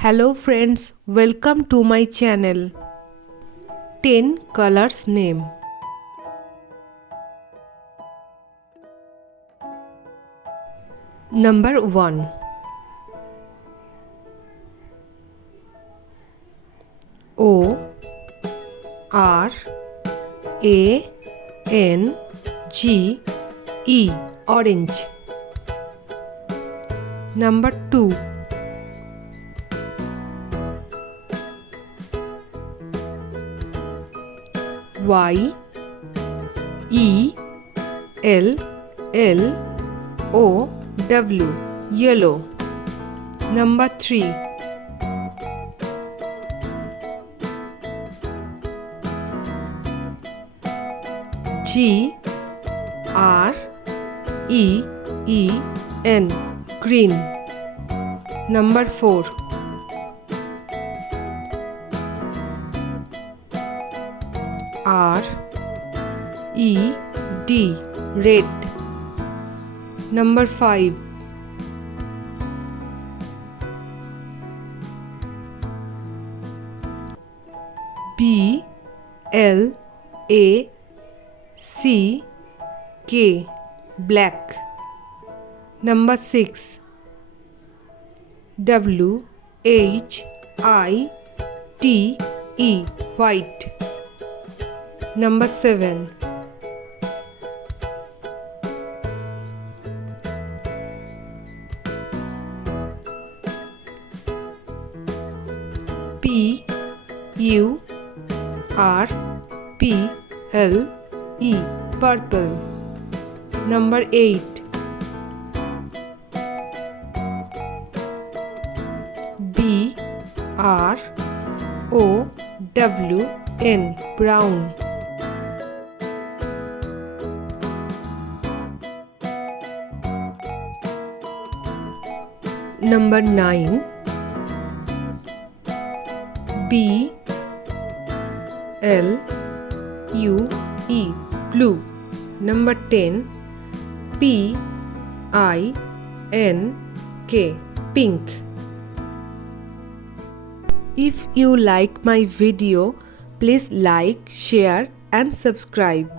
Hello friends, welcome to my channel. 10 colors name. Number 1. O R A N G E, orange. Number 2. Y E L L O W, yellow. Number 3. G R E E N, green. Number 4. R E D, red. Number 5. B L A C K, black. Number 6. W H I T E, white. Number 7. P U R P L E, purple. Number 8. B R O W N, brown. Number 9. B L U E, blue. Number 10. P I N K, pink. If you like my video, please like, share and subscribe.